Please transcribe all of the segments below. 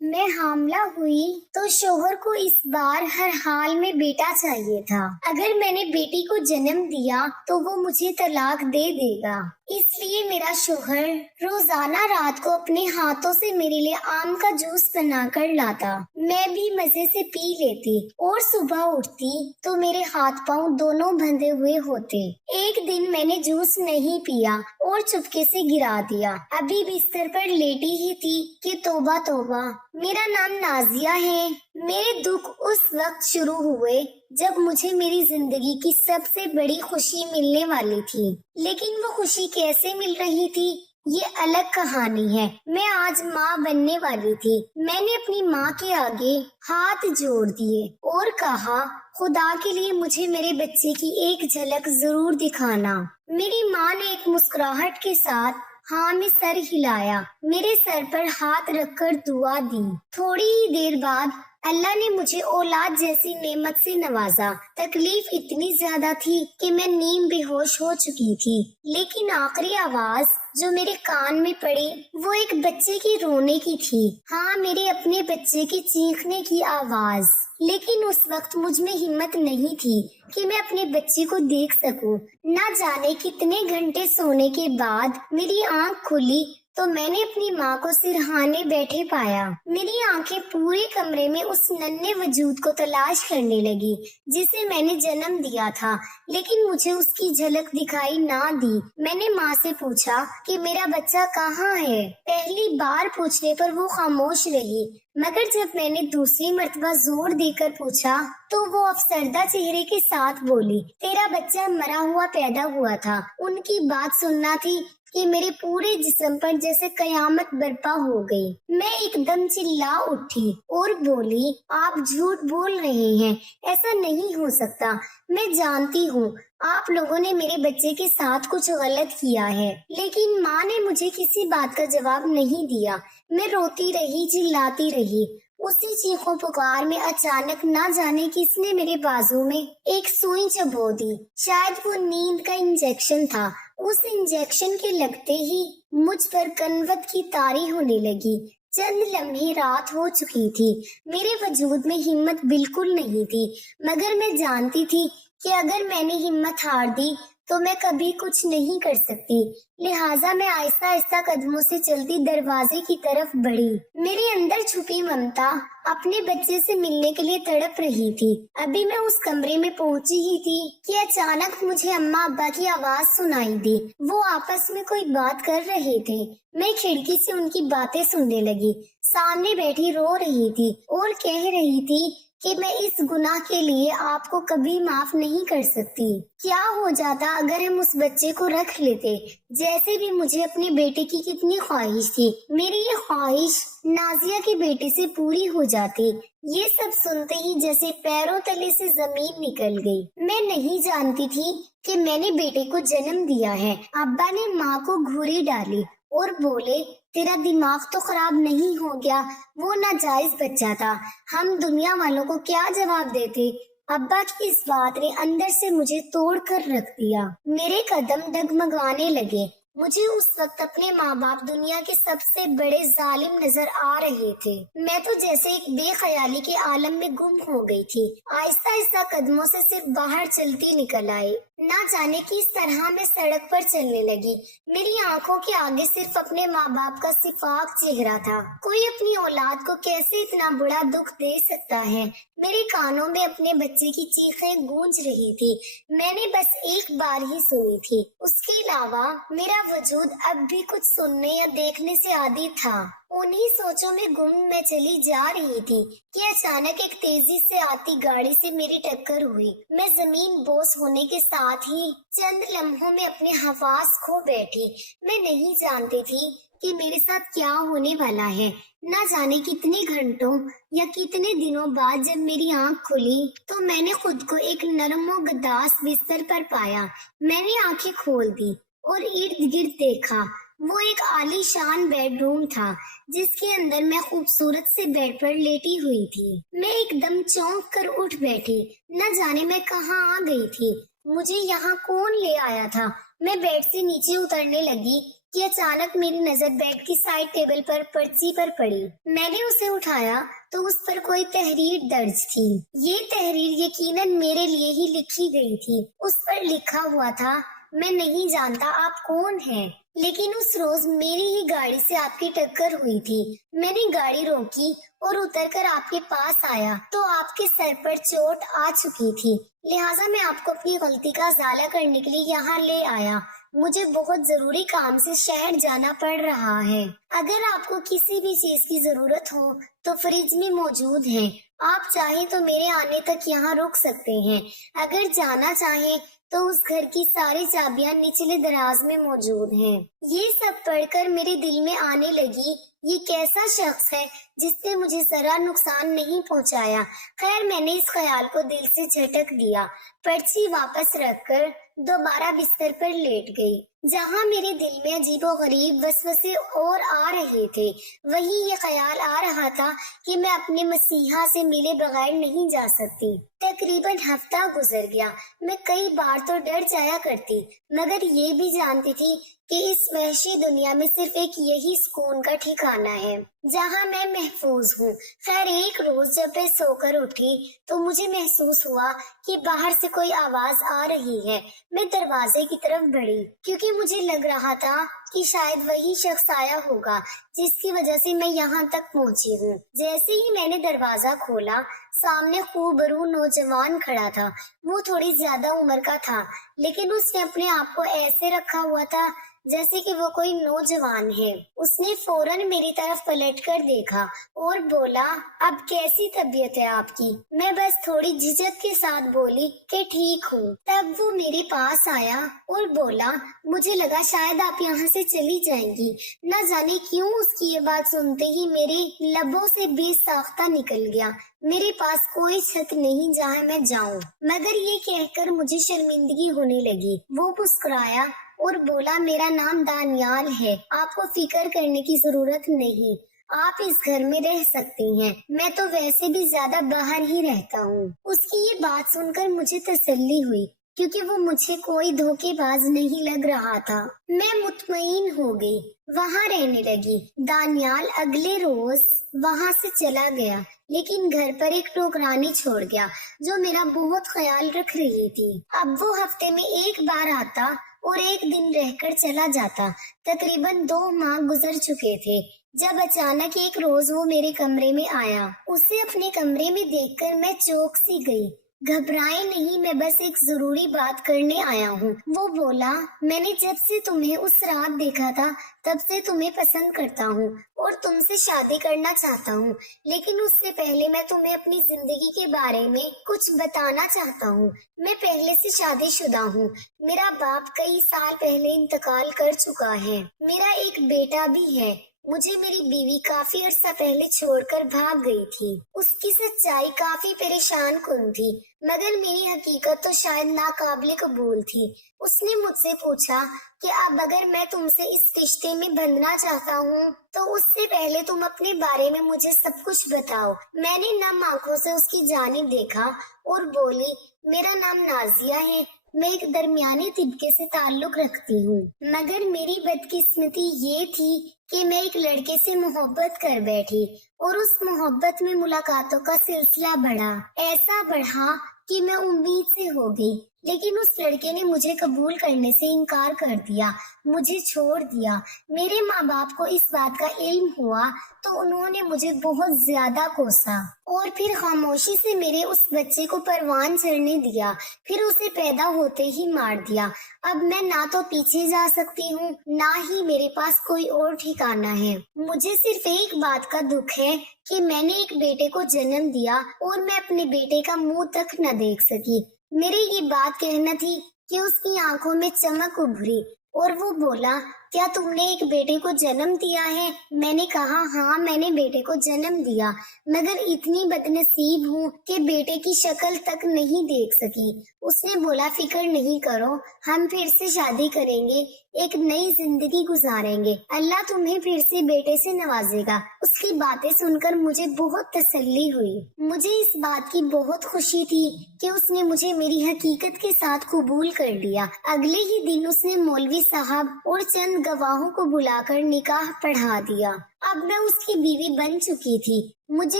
میں حاملہ ہوئی تو شوہر کو اس بار ہر حال میں بیٹا چاہیے تھا۔ اگر میں نے بیٹی کو جنم دیا تو وہ مجھے طلاق دے دے گا، اس لیے میرا شوہر روزانہ رات کو اپنے ہاتھوں سے میرے لیے آم کا جوس بنا کر لاتا۔ میں بھی مزے سے پی لیتی اور صبح اٹھتی تو میرے ہاتھ پاؤں دونوں بندھے ہوئے ہوتے۔ ایک دن میں نے جوس نہیں پیا اور چپکے سے گرا دیا۔ ابھی بستر پر لیٹی ہی تھی کہ توبہ توبہ، میرا نام نازیہ ہے۔ میرے دکھ اس وقت شروع ہوئے جب مجھے میری زندگی کی سب سے بڑی خوشی ملنے والی تھی، لیکن وہ خوشی کیسے مل رہی تھی یہ الگ کہانی ہے۔ میں آج ماں بننے والی تھی۔ میں نے اپنی ماں کے آگے ہاتھ جوڑ دیے اور کہا، خدا کے لیے مجھے میرے بچے کی ایک جھلک ضرور دکھانا۔ میری ماں نے ایک مسکراہٹ کے ساتھ ہاں میں سر ہلایا، میرے سر پر ہاتھ رکھ کر دعا دی۔ تھوڑی ہی دیر بعد اللہ نے مجھے اولاد جیسی نعمت سے نوازا۔ تکلیف اتنی زیادہ تھی کہ میں نیم بے ہوش ہو چکی تھی، لیکن آخری آواز جو میرے کان میں پڑی وہ ایک بچے کی رونے کی تھی۔ ہاں، میرے اپنے بچے کی چیخنے کی آواز۔ لیکن اس وقت مجھ میں ہمت نہیں تھی کہ میں اپنے بچے کو دیکھ سکوں۔ نہ جانے کتنے گھنٹے سونے کے بعد میری آنکھ کھلی تو میں نے اپنی ماں کو سرہانے بیٹھے پایا۔ میری آنکھیں پورے کمرے میں اس ننھے وجود کو تلاش کرنے لگی جسے میں نے جنم دیا تھا، لیکن مجھے اس کی جھلک دکھائی نہ دی۔ میں نے ماں سے پوچھا کہ میرا بچہ کہاں ہے؟ پہلی بار پوچھنے پر وہ خاموش رہی، مگر جب میں نے دوسری مرتبہ زور دے کر پوچھا تو وہ افسردہ چہرے کے ساتھ بولی، تیرا بچہ مرا ہوا پیدا ہوا تھا۔ ان کی بات سننا تھی کہ میرے پورے جسم پر جیسے قیامت برپا ہو گئی۔ میں ایک دم چلا اٹھی اور بولی، آپ جھوٹ بول رہے ہیں، ایسا نہیں ہو سکتا۔ میں جانتی ہوں آپ لوگوں نے میرے بچے کے ساتھ کچھ غلط کیا ہے، لیکن ماں نے مجھے کسی بات کا جواب نہیں دیا۔ میں روتی رہی، چلاتی رہی۔ اسی چیخوں پکار میں اچانک نہ جانے کس نے میرے بازو میں ایک سوئی چبو دی۔ شاید وہ نیند کا انجیکشن تھا۔ اس انجیکشن کے لگتے ہی مجھ پر کنوت کی طاری ہونے لگی۔ چند لمحے رات ہو چکی تھی۔ میرے وجود میں ہمت بالکل نہیں تھی، مگر میں جانتی تھی کہ اگر میں نے ہمت ہار دی تو میں کبھی کچھ نہیں کر سکتی۔ لہٰذا میں آہستہ آہستہ قدموں سے چلتی دروازے کی طرف بڑھی۔ میرے اندر چھپی ممتا اپنے بچے سے ملنے کے لیے تڑپ رہی تھی۔ ابھی میں اس کمرے میں پہنچی ہی تھی کہ اچانک مجھے اماں ابا کی آواز سنائی دی۔ وہ آپس میں کوئی بات کر رہے تھے۔ میں کھڑکی سے ان کی باتیں سننے لگی۔ سامنے بیٹھی رو رہی تھی اور کہہ رہی تھی کہ میں اس گناہ کے لیے آپ کو کبھی معاف نہیں کر سکتی۔ کیا ہو جاتا اگر ہم اس بچے کو رکھ لیتے؟ جیسے بھی مجھے اپنے بیٹے کی کتنی خواہش تھی، میری یہ خواہش نازیہ کی بیٹے سے پوری ہو جاتی۔ یہ سب سنتے ہی جیسے پیروں تلے سے زمین نکل گئی۔ میں نہیں جانتی تھی کہ میں نے بیٹے کو جنم دیا ہے۔ ابا نے ماں کو گھوری ڈالی اور بولے، تیرا دماغ تو خراب نہیں ہو گیا؟ وہ ناجائز بچہ تھا، ہم دنیا والوں کو کیا جواب دیتے؟ ابا کی اس بات نے اندر سے مجھے توڑ کر رکھ دیا۔ میرے قدم ڈگمگانے لگے۔ مجھے اس وقت اپنے ماں باپ دنیا کے سب سے بڑے ظالم نظر آ رہے تھے۔ میں تو جیسے ایک بے خیالی کے عالم میں گم ہو گئی تھی۔ آہستہ آہستہ قدموں سے صرف باہر چلتی نکل آئی۔ نہ جانے کس طرح میں سڑک پر چلنے لگی۔ میری آنکھوں کے آگے صرف اپنے ماں باپ کا صفاق چہرہ تھا۔ کوئی اپنی اولاد کو کیسے اتنا بڑا دکھ دے سکتا ہے؟ میرے کانوں میں اپنے بچے کی چیخیں گونج رہی تھی۔ میں نے بس ایک بار ہی سنی تھی، اس کے علاوہ میرا وجود اب بھی کچھ سننے یا دیکھنے سے عادی تھا۔ انہی سوچوں میں گم میں چلی جا رہی تھی کہ اچانک ایک تیزی سے آتی گاڑی سے میری ٹکر ہوئی۔ میں زمین بوس ہونے کے ساتھ ہی چند لمحوں میں اپنے حواس کھو بیٹھی۔ میں نہیں جانتی تھی کہ میرے ساتھ کیا ہونے والا ہے۔ نہ جانے کتنے گھنٹوں یا کتنے دنوں بعد جب میری آنکھ کھلی تو میں نے خود کو ایک نرم و گداس بستر پر پایا۔ میں نے آنکھیں کھول دی اور ارد گرد دیکھا۔ وہ ایک عالی شان بیڈ روم تھا جس کے اندر میں خوبصورت سے بیڈ پر لیٹی ہوئی تھی۔ میں ایک دم چونک کر اٹھ بیٹھی۔ نہ جانے میں کہاں آ گئی تھی، مجھے یہاں کون لے آیا تھا؟ میں بیڈ سے نیچے اترنے لگی कि अचानक मेरी नजर बेड की साइड टेबल पर पर्ची पर पड़ी। मैंने उसे उठाया तो उस पर कोई तहरीर दर्ज थी। ये तहरीर यकीनन मेरे लिए ही लिखी गई थी। उस पर लिखा हुआ था, मैं नहीं जानता आप कौन हैं, लेकिन उस रोज मेरी ही गाड़ी से आपकी टक्कर हुई थी। मैंने गाड़ी रोकी और उतरकर आपके पास आया तो आपके सर पर चोट आ चुकी थी, लिहाजा मैं आपको अपनी गलती का इजाला करने के लिए यहाँ ले आया। मुझे बहुत जरूरी काम से शहर जाना पड़ रहा है। अगर आपको किसी भी चीज की जरूरत हो तो फ्रिज में मौजूद है। आप चाहे तो मेरे आने तक यहाँ रुक सकते हैं। अगर जाना चाहे तो उस घर की सारी चाबियां निचले दराज में मौजूद हैं। ये सब पढ़कर मेरे दिल में आने लगी, ये कैसा शख्स है जिसने मुझे जरा नुकसान नहीं पहुंचाया। खैर, मैंने इस ख्याल को दिल से झटक दिया। पर्ची वापस रखकर दोबारा बिस्तर पर लेट गई। जहाँ मेरे दिल में अजीबोगरीब वसवसे और आ रहे थे, वहीं ये ख्याल आ रहा था कि मैं अपने मसीहा से मिले बगैर नहीं जा सकती। तकरीबन हफ्ता गुजर गया। मैं कई बार तो डर जाया करती, मगर ये भी जानती थी कि इस वहशी दुनिया में सिर्फ एक यही सुकून का ठिकाना है जहाँ मैं महफूज हूँ। खैर, एक रोज जब मैं सोकर उठी तो मुझे महसूस हुआ कि बाहर से कोई आवाज आ रही है। मैं दरवाजे की तरफ बढ़ी क्योंकि मुझे लग रहा था कि शायद वही शख्स आया होगा जिसकी वजह से मैं यहाँ तक पहुँची हूँ। जैसे ही मैंने दरवाजा खोला, सामने खूबरू नौजवान खड़ा था। वो थोड़ी ज्यादा उम्र का था, लेकिन उसने अपने आप को ऐसे रखा हुआ था जैसे कि वो कोई नौजवान है। उसने फौरन मेरी तरफ पलटकर देखा और बोला, अब कैसी तबीयत है आपकी? मैं बस थोड़ी झिझक के साथ बोली कि ठीक हूँ। तब वो मेरे पास आया और बोला, मुझे लगा शायद आप यहाँ से चली जाएंगी। न जाने क्यों उसकी ये बात सुनते ही मेरे लबों से बेसाख्ता निकल गया, मेरे पास कोई छत नहीं जहाँ मैं जाऊँ। मगर ये कहकर मुझे शर्मिंदगी होने लगी। वो मुस्कुराया और बोला, मेरा नाम दानियाल है, आपको फिक्र करने की जरूरत नहीं, आप इस घर में रह सकती हैं। मैं तो वैसे भी ज्यादा बाहर ही रहता हूँ। उसकी ये बात सुनकर मुझे तसल्ली हुई क्योंकि वो मुझे कोई धोखेबाज नहीं लग रहा था। मैं मुतमईन हो गई, वहाँ रहने लगी। दानियाल अगले रोज वहाँ से चला गया, लेकिन घर पर एक नौकरानी छोड़ गया जो मेरा बहुत ख्याल रख रही थी। अब वो हफ्ते में एक बार आता और एक दिन रहकर चला जाता। तकरीबन 2 माह गुजर चुके थे जब अचानक एक रोज वो मेरे कमरे में आया। उसे अपने कमरे में देखकर मैं चौंक सी गई। घबराए नहीं, मैं बस एक जरूरी बात करने आया हूँ। वो बोला, मैंने जब से तुम्हें उस रात देखा था तब से तुम्हें पसंद करता हूँ और तुमसे शादी करना चाहता हूँ, लेकिन उससे पहले मैं तुम्हें अपनी जिंदगी के बारे में कुछ बताना चाहता हूँ। मैं पहले से शादीशुदा हूँ। मेरा बाप कई साल पहले इंतकाल कर चुका है। मेरा एक बेटा भी है। मुझे मेरी बीवी काफी अर्सा पहले छोड़कर भाग गई थी। उसकी सच्चाई काफी परेशान कुन थी, मगर मेरी हकीकत तो शायद नाकाबिले कबूल थी। उसने मुझसे पूछा कि अब अगर मैं तुमसे इस रिश्ते में बंधना चाहता हूँ तो उससे पहले तुम अपने बारे में मुझे सब कुछ बताओ। मैंने नम आंखों से उसकी जानिब देखा और बोली, मेरा नाम नाजिया है, मैं एक दरमियानी तिबके से ताल्लुक रखती हूँ, मगर मेरी बदकिस्मती ये थी कि मैं एक लड़के से मोहब्बत कर बैठी और उस मोहब्बत में मुलाकातों का सिलसिला बढ़ा। ऐसा बढ़ा कि मैं उम्मीद से हो गई, लेकिन उस लड़के ने मुझे कबूल करने से इनकार कर दिया, मुझे छोड़ दिया। मेरे माँ बाप को इस बात का इल्म हुआ तो उन्होंने मुझे बहुत ज्यादा कोसा और फिर खामोशी से मेरे उस बच्चे को परवान चढ़ने दिया, फिर उसे पैदा होते ही मार दिया। अब मैं ना तो पीछे जा सकती हूँ, ना ही मेरे पास कोई और ठिकाना है। मुझे सिर्फ एक बात का दुख है कि मैंने एक बेटे को जन्म दिया और मैं अपने बेटे का मुंह तक न देख सकी। मेरी ये बात कहना थी कि उसकी आंखों में चमक उभरी और वो बोला, क्या तुमने एक बेटे को जन्म दिया है? मैंने कहा, हाँ, मैंने बेटे को जन्म दिया, मगर इतनी बदनसीब हूँ कि बेटे की शक्ल तक नहीं देख सकी। उसने बोला, फिक्र नहीं करो, हम फिर से शादी करेंगे, एक नई जिंदगी गुजारेंगे, अल्लाह तुम्हें फिर से बेटे से नवाजेगा। उसकी बातें सुनकर मुझे बहुत तसल्ली हुई। मुझे इस बात की बहुत खुशी थी कि उसने मुझे मेरी हकीकत के साथ कबूल कर लिया। अगले ही दिन उसने मौलवी साहब और चंद چند گواہوں کو بلا کر نکاح پڑھا دیا۔ اب میں اس کی بیوی بن چکی تھی، مجھے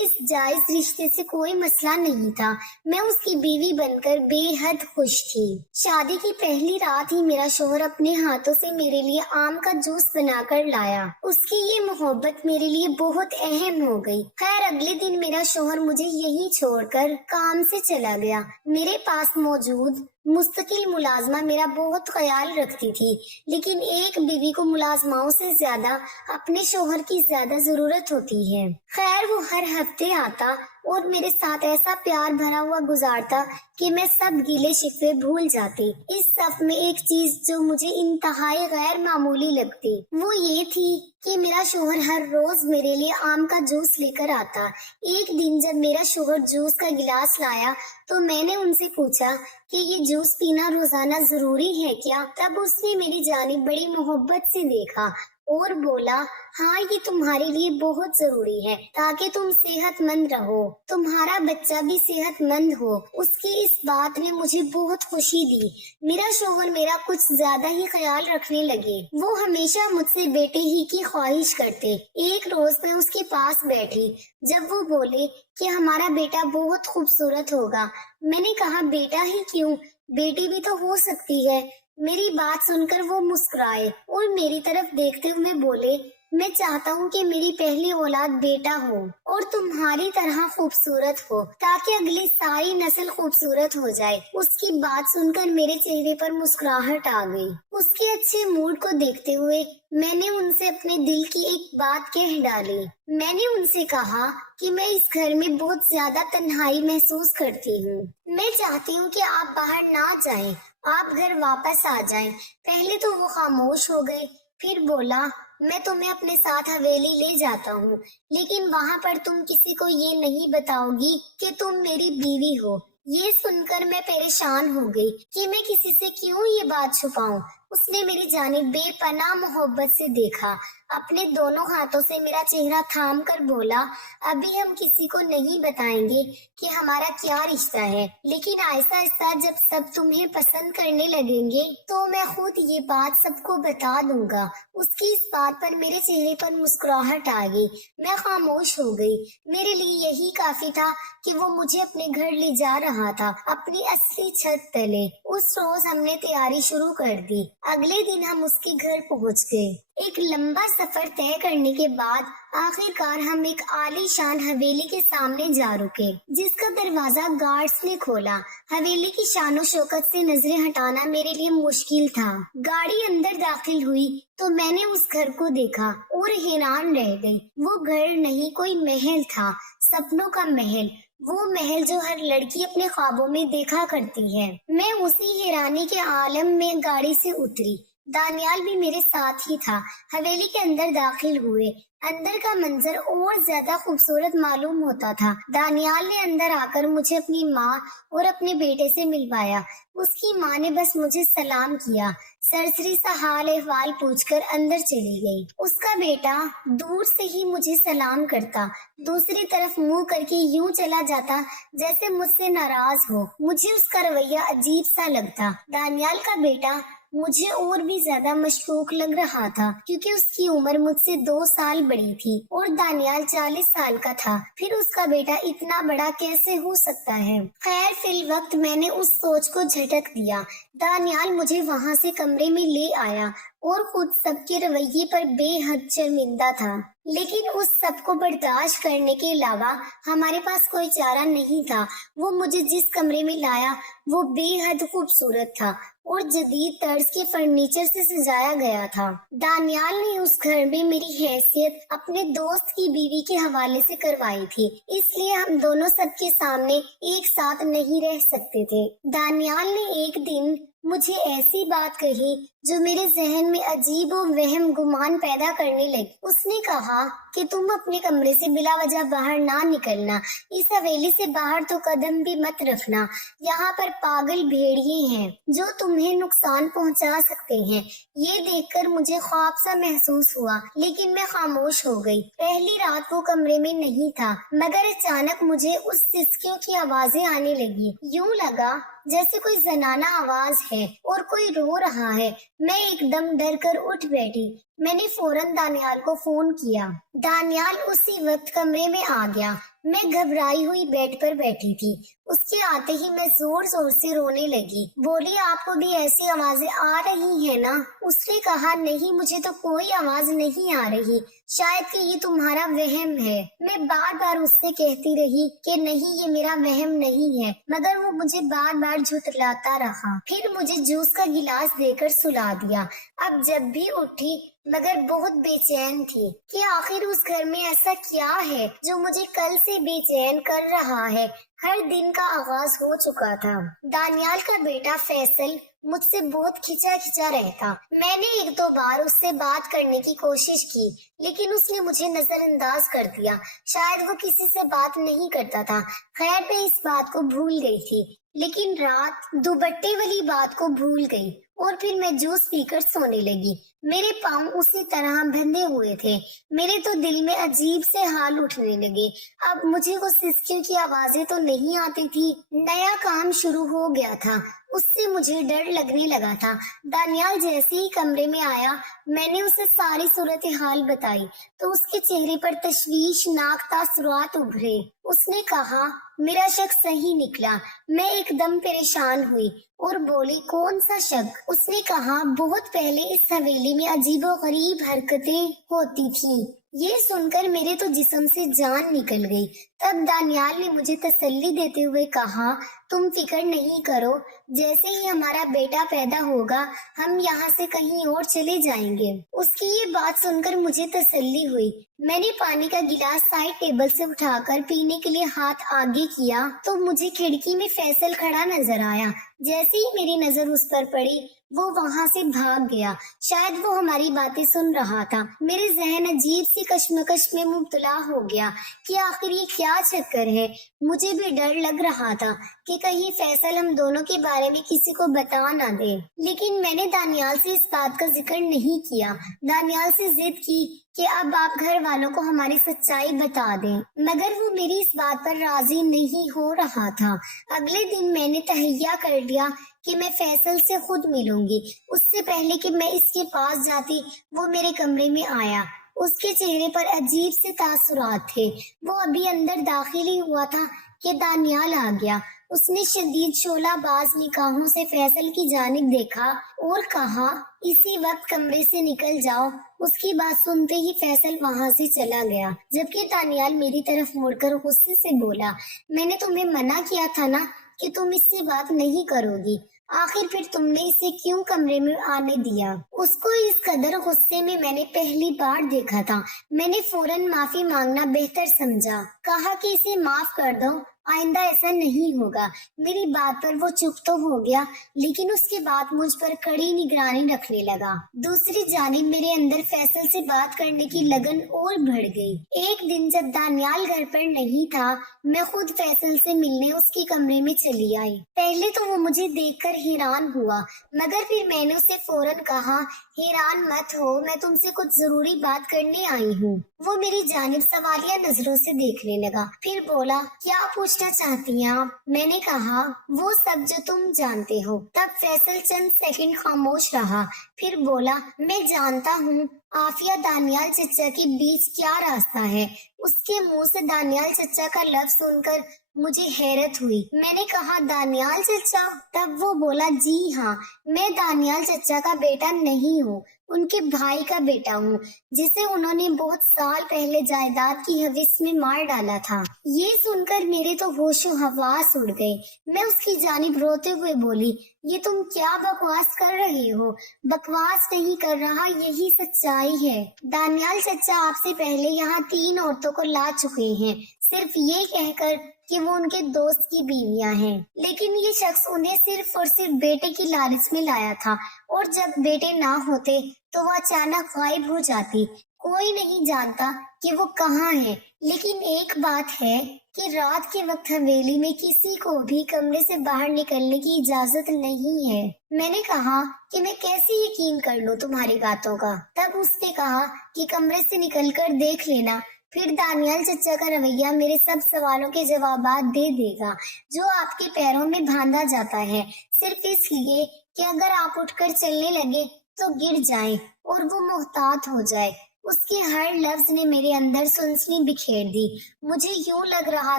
اس جائز رشتے سے کوئی مسئلہ نہیں تھا، میں اس کی بیوی بن کر بے حد خوش تھی۔ شادی کی پہلی رات ہی میرا شوہر اپنے ہاتھوں سے میرے لیے آم کا جوس بنا کر لایا۔ اس کی یہ محبت میرے لیے بہت اہم ہو گئی۔ خیر اگلے دن میرا شوہر مجھے یہی چھوڑ کر کام سے چلا گیا۔ میرے پاس موجود مستقل ملازمہ میرا بہت خیال رکھتی تھی، لیکن ایک بیوی کو ملازماؤں سے زیادہ اپنے شوہر کی زیادہ ضرورت ہوتی ہے۔ خیر وہ ہر ہفتے آتا اور میرے ساتھ ایسا پیار بھرا ہوا گزارتا کہ میں سب گیلے شکوے بھول جاتی۔ اس صف میں ایک چیز جو مجھے انتہائی غیر معمولی لگتی وہ یہ تھی کہ میرا شوہر ہر روز میرے لیے آم کا جوس لے کر آتا۔ ایک دن جب میرا شوہر جوس کا گلاس لایا تو میں نے ان سے پوچھا کہ یہ جوس پینا روزانہ ضروری ہے کیا؟ تب اس نے میری جانب بڑی محبت سے دیکھا اور بولا، ہاں یہ تمہارے لیے بہت ضروری ہے تاکہ تم صحت مند رہو، تمہارا بچہ بھی صحت مند ہو۔ اس کی اس بات نے مجھے بہت خوشی دی۔ میرا شوہر میرا کچھ زیادہ ہی خیال رکھنے لگے۔ وہ ہمیشہ مجھ سے بیٹے ہی کی خواہش کرتے۔ ایک روز میں اس کے پاس بیٹھی جب وہ بولے کہ ہمارا بیٹا بہت خوبصورت ہوگا۔ میں نے کہا بیٹا ہی کیوں، بیٹی بھی تو ہو سکتی ہے۔ میری بات سن کر وہ مسکرائے اور میری طرف دیکھتے ہوئے بولے، میں چاہتا ہوں کہ میری پہلی اولاد بیٹا ہو اور تمہاری طرح خوبصورت ہو تاکہ اگلی ساری نسل خوبصورت ہو جائے۔ اس کی بات سن کر میرے چہرے پر مسکراہٹ آ گئی۔ اس کے اچھے موڈ کو دیکھتے ہوئے میں نے ان سے اپنے دل کی ایک بات کہہ ڈالی۔ میں نے ان سے کہا کہ میں اس گھر میں بہت زیادہ تنہائی محسوس کرتی ہوں۔ میں چاہتی ہوں کہ آپ باہر نہ جائیں، آپ گھر واپس آ جائیں۔ پہلے تو وہ خاموش ہو گئے، پھر بولا، میں تمہیں اپنے ساتھ حویلی لے جاتا ہوں، لیکن وہاں پر تم کسی کو یہ نہیں بتاؤ گی کہ تم میری بیوی ہو۔ یہ سن کر میں پریشان ہو گئی کہ میں کسی سے کیوں یہ بات چھپاؤں۔ اس نے میری جانب بے پناہ محبت سے دیکھا، اپنے دونوں ہاتھوں سے میرا چہرہ تھام کر بولا، ابھی ہم کسی کو نہیں بتائیں گے کہ ہمارا کیا رشتہ ہے، لیکن آہستہ آہستہ جب سب تمہیں پسند کرنے لگیں گے تو میں خود یہ بات سب کو بتا دوں گا۔ اس کی اس بات پر میرے چہرے پر مسکراہٹ آ گئی۔ میں خاموش ہو گئی۔ میرے لیے یہی کافی تھا کہ وہ مجھے اپنے گھر لے جا رہا تھا، اپنی اصلی چھت تلے۔ اس روز ہم نے تیاری شروع کر دی۔ اگلے دن ہم اس کے گھر پہنچ گئے۔ ایک لمبا سفر طے کرنے کے بعد آخر کار ہم ایک عالی شان حویلی کے سامنے جا رکے، جس کا دروازہ گارڈز نے کھولا۔ حویلی کی شان و شوکت سے نظریں ہٹانا میرے لیے مشکل تھا۔ گاڑی اندر داخل ہوئی تو میں نے اس گھر کو دیکھا اور حیران رہ گئی۔ وہ گھر نہیں، کوئی محل تھا، سپنوں کا محل، وہ محل جو ہر لڑکی اپنے خوابوں میں دیکھا کرتی ہے۔ میں اسی حیرانی کے عالم میں گاڑی سے اتری۔ دانیال بھی میرے ساتھ ہی تھا۔ حویلی کے اندر داخل ہوئے۔ اندر کا منظر اور زیادہ خوبصورت معلوم ہوتا تھا۔ دانیال نے اندر آ کر مجھے اپنی ماں اور اپنے بیٹے سے ملوایا۔ اس کی ماں نے بس مجھے سلام کیا، سرسری سا حال احوال پوچھ کر اندر چلی گئی۔ اس کا بیٹا دور سے ہی مجھے سلام کرتا، دوسری طرف منہ کر کے یوں چلا جاتا جیسے مجھ سے ناراض ہو۔ مجھے اس کا رویہ عجیب سا لگتا۔ دانیال کا بیٹا مجھے اور بھی زیادہ مشکوک لگ رہا تھا کیونکہ اس کی عمر مجھ سے 2 سال بڑی تھی اور دانیال 40 سال کا تھا۔ پھر اس کا بیٹا اتنا بڑا کیسے ہو سکتا ہے؟ خیر فی الوقت میں نے اس سوچ کو جھٹک دیا۔ دانیال مجھے وہاں سے کمرے میں لے آیا اور خود سب کے رویے پر بے حد شرمندہ تھا، لیکن اس سب کو برداشت کرنے کے علاوہ ہمارے پاس کوئی چارہ نہیں تھا۔ وہ مجھے جس کمرے میں لایا وہ بے حد خوبصورت تھا اور جدید طرز کے فرنیچر سے سجایا گیا تھا۔ دانیال نے اس گھر میں میری حیثیت اپنے دوست کی بیوی کے حوالے سے کروائی تھی، اس لیے ہم دونوں سب کے سامنے ایک ساتھ نہیں رہ سکتے تھے۔ دانیال نے ایک دن مجھے ایسی بات کہی جو میرے ذہن میں عجیب و وہم گمان پیدا کرنے لگی۔ اس نے کہا کہ تم اپنے کمرے سے بلا وجہ باہر نہ نکلنا، اس حویلی سے باہر تو قدم بھی مت رکھنا، یہاں پر پاگل بھیڑیے ہیں جو تمہیں نقصان پہنچا سکتے ہیں۔ یہ دیکھ کر مجھے خوف سا محسوس ہوا، لیکن میں خاموش ہو گئی۔ پہلی رات وہ کمرے میں نہیں تھا، مگر اچانک مجھے اس سسکیوں کی آوازیں آنے لگی۔ یوں لگا جیسے کوئی زنانہ آواز ہے اور کوئی رو رہا ہے۔ मैं एकदम डर कर उठ बैठी। मैंने फौरन दानियाल को फोन किया। दानियाल उसी वक्त कमरे में आ गया। मैं घबराई हुई बेड पर बैठी थी। उसके आते ही मैं जोर जोर से रोने लगी। बोली, आपको भी ऐसी आवाजें आ रही है ना? उसने कहा, नहीं, मुझे तो कोई आवाज नहीं आ रही, शायद कि ये तुम्हारा वहम है। मैं बार बार उससे कहती रही कि नहीं, ये मेरा वहम नहीं है, मगर वो मुझे बार बार झुठलाता रहा। फिर मुझे जूस का गिलास देकर सुला दिया। अब जब भी उठी मगर बहुत बेचैन थी कि आखिर उस घर में ऐसा क्या है जो मुझे कल से बेचैन कर रहा है। हर दिन का आगाज हो चुका था। दानियाल का बेटा फैसल मुझसे बहुत खिंचा खिंचा रहता। मैंने एक दो बार उससे बात करने की कोशिश की, लेकिन उसने मुझे नजरअंदाज कर दिया। शायद वो किसी से बात नहीं करता था। खैर, मैं इस बात को भूल गई थी, लेकिन रात दुपट्टे वाली बात को भूल गई और फिर मैं जूस पीकर सोने लगी। मेरे पाँव उसी तरह बंधे हुए थे। मेरे तो दिल में अजीब से हाल उठने लगे। अब मुझे वो सिसकियों की आवाजें तो नहीं आती थी। नया काम शुरू हो गया था, उससे मुझे डर लगने लगा था। दानियाल जैसे ही कमरे में आया, मैंने उसे सारी सूरत हाल बताई तो उसके चेहरे पर तशवीशनाक तासुरात उभरे। उसने कहा, मेरा शक सही निकला। मैं एकदम परेशान हुई और बोली, कौन सा शक? उसने कहा, बहुत पहले इस हवेली में अजीबोगरीब हरकतें होती थीं। ये सुनकर मेरे तो जिस्म से जान निकल गई। तब दानियाल ने मुझे तसल्ली देते हुए कहा, तुम फिक्र नहीं करो, जैसे ही हमारा बेटा पैदा होगा हम यहाँ से कहीं और चले जाएंगे। उसकी ये बात सुनकर मुझे तसल्ली हुई। मैंने पानी का गिलास साइड टेबल से उठाकर पीने के लिए हाथ आगे किया तो मुझे खिड़की में फैसल खड़ा नजर आया। जैसे ही मेरी नजर उस पर पड़ी, वो वहाँ से भाग गया। शायद वो हमारी बातें सुन रहा था। मेरे जहन अजीब सी कश्मकश में मुब्तला हो गया कि आखिर ये क्या चक्कर है। मुझे भी डर लग रहा था कि कहीं फैसल हम दोनों के बारे में किसी को बता ना दे, लेकिन मैंने दानियाल से इस बात का जिक्र नहीं किया। दानियाल से जिद की कि अब आप घर वालों को हमारी सच्चाई बता दें, मगर वो मेरी इस बात पर राजी नहीं हो रहा था। अगले दिन मैंने तहैया कर लिया कि मैं फैसल से खुद मिलूंगी। उससे पहले कि मैं इसके पास जाती, वो मेरे कमरे में आया। उसके चेहरे पर अजीब से तासुरात थे। वो अभी अंदर दाखिल ही हुआ था कि दानियाल आ गया। उसने शदीद शोलाबाज निगाहों से फैसल की जानिब देखा और कहा, इसी वक्त कमरे से निकल जाओ। उसकी बात सुनते ही फैसल वहाँ से चला गया, जबकि दानियाल मेरी तरफ मुड़कर गुस्से से बोला, मैंने तुम्हें मना किया था ना कि तुम इससे बात नहीं करोगी, आखिर फिर तुमने इसे क्यों कमरे में आने दिया? उसको इस कदर गुस्से में मैंने पहली बार देखा था। मैंने फौरन माफी मांगना बेहतर समझा। कहा कि इसे माफ कर दो, आइंदा ऐसा नहीं होगा। मेरी बात पर वो चुप तो हो गया, लेकिन उसके बाद मुझ पर कड़ी निगरानी रखने लगा। दूसरी जानिब मेरे अंदर फैसल से बात करने की लगन और बढ़ गई। एक दिन जब दानियाल घर पर नहीं था, मैं खुद फैसल से मिलने उसके कमरे में चली आई। पहले तो वो मुझे देखकर हैरान हुआ, मगर फिर मैंने उसे फौरन कहा, हैरान मत हो, मैं तुमसे कुछ जरूरी बात करने आई हूँ। वो मेरी जानिब सवालिया नजरों से देखने लगा, फिर बोला, क्या पूछना चाहती हैं आप? मैंने कहा, वो सब जो तुम जानते हो। तब फैसल चंद सेकंड खामोश रहा, फिर बोला, मैं जानता हूँ आफिया दानियाल चचा के बीच क्या रास्ता है। उसके मुंह से दानियाल चचा का लफ्ज सुनकर मुझे हैरत हुई। मैंने कहा, दानियाल चचा? तब वो बोला, जी हाँ, मैं दानियाल चचा का बेटा नहीं हूँ, उनके भाई का बेटा हूँ, जिसे उन्होंने बहुत साल पहले जायदाद की हविस में मार डाला था। ये सुनकर मेरे तो होशो हवास उड़ गए। मैं उसकी जानिब रोते हुए बोली, ये तुम क्या बकवास कर रही हो? बकवास नहीं कर रहा, यही सच्चाई है। दानियाल चचा आपसे पहले यहाँ 3 औरतों को ला चुके हैं, सिर्फ ये कहकर कि वो उनके दोस्त की बीवियां हैं, लेकिन ये शख्स उन्हें सिर्फ और सिर्फ बेटे की लालच में लाया था, और जब बेटे ना होते तो वो अचानक गायब हो जाती। कोई नहीं जानता कि वो कहाँ है, लेकिन एक बात है कि रात के वक्त हवेली में किसी को भी कमरे से बाहर निकलने की इजाजत नहीं है। मैंने कहा कि मैं कैसे यकीन कर लूं तुम्हारी बातों का? तब उसने कहा कि कमरे से निकलकर देख लेना, फिर दानियाल चचा का रवैया मेरे सब सवालों के जवाबात दे देगा जो आपके पैरों में बांधा जाता है, सिर्फ इसलिए कि अगर आप उठकर चलने लगे तो गिर जाए और वो मोहतात हो जाए। उसके हर लफ्ज ने मेरे अंदर सनसनी बिखेर दी। मुझे यूं लग रहा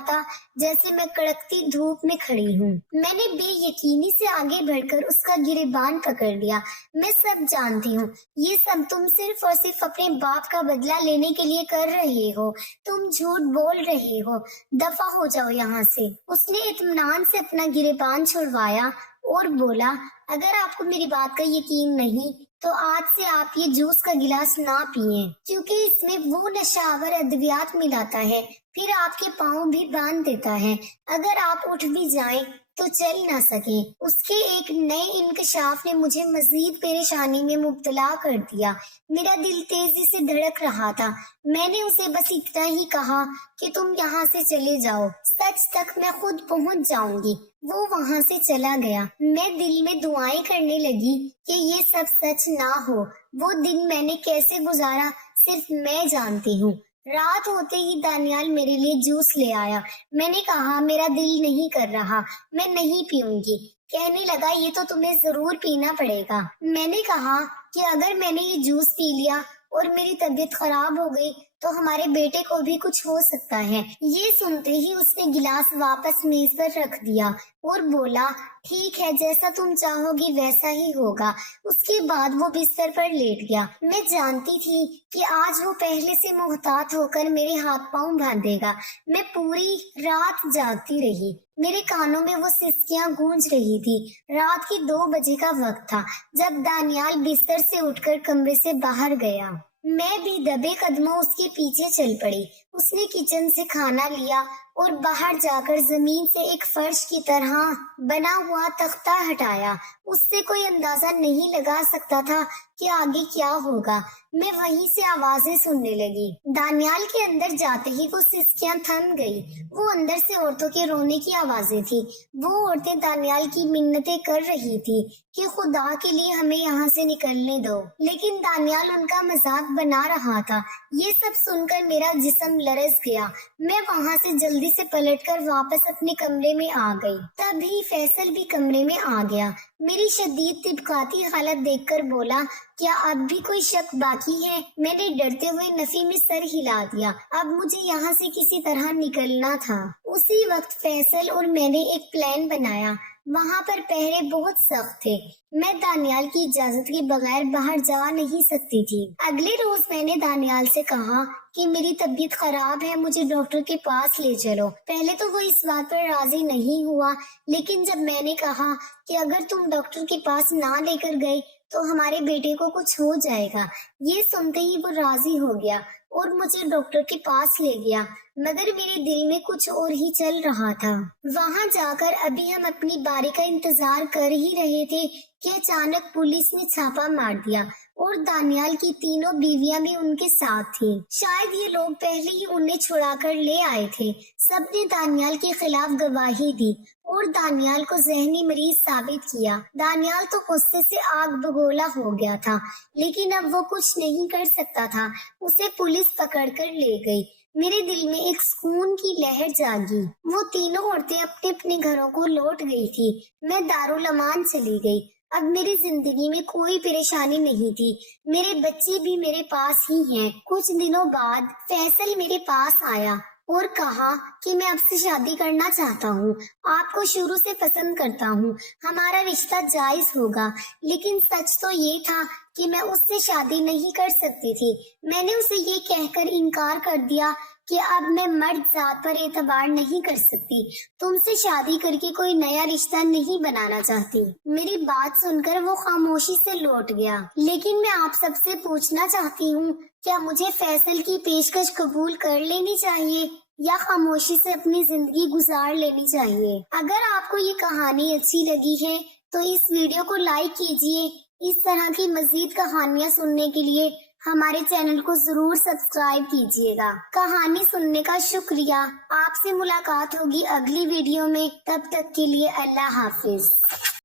था जैसे मैं कड़कती धूप में खड़ी हूँ। मैंने बेयकीनी से आगे बढ़कर उसका गिरेबान पकड़ लिया। मैं सब जानती हूँ, ये सब तुम सिर्फ और सिर्फ अपने बाप का बदला लेने के लिए कर रहे हो। तुम झूठ बोल रहे हो, दफा हो जाओ यहाँ से। उसने इत्मीनान से अपना गिरेबान छुड़वाया और बोला, अगर आपको मेरी बात का यकीन नहीं तो आज से आप ये जूस का गिलास ना पिए, क्योंकि इसमें वो नशावर अद्वियात मिलाता है, फिर आपके पाँव भी बांध देता है। अगर आप उठ भी जाएं तो चल ना सके। उसके एक नए इंकशाफ ने मुझे मजीद परेशानी में मुब्तला कर दिया। मेरा दिल तेजी से धड़क रहा था। मैंने उसे बस इतना ही कहा कि तुम यहाँ से चले जाओ, सच तक मैं खुद पहुँच जाऊंगी। वो वहाँ से चला गया। मैं दिल में दुआएं करने लगी कि ये सब सच ना हो। वो दिन मैंने कैसे गुजारा सिर्फ मैं जानती हूँ। रात होते ही दानियाल मेरे लिए जूस ले आया। मैंने कहा, मेरा दिल नहीं कर रहा, मैं नहीं पीऊंगी। कहने लगा, ये तो तुम्हें जरूर पीना पड़ेगा। मैंने कहा कि अगर मैंने ये जूस पी लिया और मेरी तबीयत खराब हो गई तो हमारे बेटे को भी कुछ हो सकता है। ये सुनते ही उसने गिलास वापस मेज पर रख दिया और बोला, ठीक है, जैसा तुम चाहोगी वैसा ही होगा। उसके बाद वो बिस्तर पर लेट गया। मैं जानती थी कि आज वो पहले से मोहतात होकर मेरे हाथ पांव बांधेगा। मैं पूरी रात जागती रही। मेरे कानों में वो सिसकियां गूंज रही थी। रात के 2 बजे का वक्त था जब दानियाल बिस्तर से उठकर कमरे से बाहर गया। मैं भी दबे कदमों उसके पीछे चल पड़ी। उसने किचन से खाना लिया और बाहर जाकर जमीन से एक फर्श की तरह बना हुआ तख्ता हटाया। उससे कोई अंदाजा नहीं लगा सकता था कि आगे क्या होगा। मैं वहीं से आवाजें सुनने लगी। दानियाल के अंदर जाते ही वो सिसकियां थम गई। वो अंदर से औरतों के रोने की आवाजें थी। वो औरतें दानियाल की मिन्नतें कर रही थी कि खुदा के लिए हमें यहाँ से निकलने दो, लेकिन दानियाल उनका मजाक बना रहा था। ये सब सुनकर मेरा जिस्म लरज गया। मैं वहाँ से जल्दी से पलटकर वापस अपने कमरे में आ गई। तभी फैसल भी कमरे में आ गया। मेरी शदीद तिबकाती हालत देखकर बोला, क्या अब भी कोई शक बाकी है? मैंने डरते हुए नफी में सर हिला दिया। अब मुझे यहाँ से किसी तरह निकलना था। उसी वक्त फैसल और मैंने एक प्लान बनाया। वहाँ पर पहरे बहुत सख्त थे। मैं दानियाल की इजाजत के बगैर बाहर जा नहीं सकती थी। अगले रोज मैंने दानियाल से कहा कि मेरी तबीयत खराब है, मुझे डॉक्टर के पास ले चलो। पहले तो वो इस बात पर राजी नहीं हुआ, लेकिन जब मैंने कहा कि अगर तुम डॉक्टर के पास ना लेकर गए तो हमारे बेटे को कुछ हो जाएगा, ये सुनते ही वो राजी हो गया और मुझे डॉक्टर के पास ले गया। मगर मेरे दिल में कुछ और ही चल रहा था। वहाँ जाकर अभी हम अपनी बारी का इंतजार कर ही रहे थे कि अचानक पुलिस ने छापा मार दिया और दानियाल की तीनों बीवियां भी उनके साथ थी। शायद ये लोग पहले ही उन्हें छुड़ा कर ले आए थे। सबने दानियाल के खिलाफ गवाही दी और दानियाल को जहनी मरीज साबित किया। दानियाल तो गुस्से से आग बगोला हो गया था, लेकिन अब वो कुछ नहीं कर सकता था। उसे पुलिस पकड़कर ले गई। मेरे दिल में एक सुकून की लहर जागी। वो तीनों औरतें अपने अपने घरों को लौट गई थी। मैं दारुल अमान चली गई। अब मेरी जिंदगी में कोई परेशानी नहीं थी। मेरे बच्चे भी मेरे पास ही हैं। कुछ दिनों बाद फैसल मेरे पास आया और कहा कि मैं आपसे शादी करना चाहता हूँ। आपको शुरू से पसंद करता हूँ, हमारा रिश्ता जायज होगा। लेकिन सच तो ये था कि मैं उससे शादी नहीं कर सकती थी। मैंने उसे ये कहकर इनकार कर दिया कि अब मैं मर्द जात पर एतबार नहीं कर सकती। तुमसे शादी करके कोई नया रिश्ता नहीं बनाना चाहती। मेरी बात सुनकर वो खामोशी से लौट गया। लेकिन मैं आप सबसे पूछना चाहती हूँ, क्या मुझे फैसल की पेशकश कबूल कर लेनी चाहिए या खामोशी से अपनी जिंदगी गुजार लेनी चाहिए? अगर आपको ये कहानी अच्छी लगी है तो इस वीडियो को लाइक कीजिए। इस तरह की मजीद कहानियाँ सुनने के लिए हमारे चैनल को जरूर सब्सक्राइब कीजिएगा। कहानी सुनने का शुक्रिया। आपसे मुलाकात होगी अगली वीडियो में। तब तक के लिए अल्लाह हाफिज।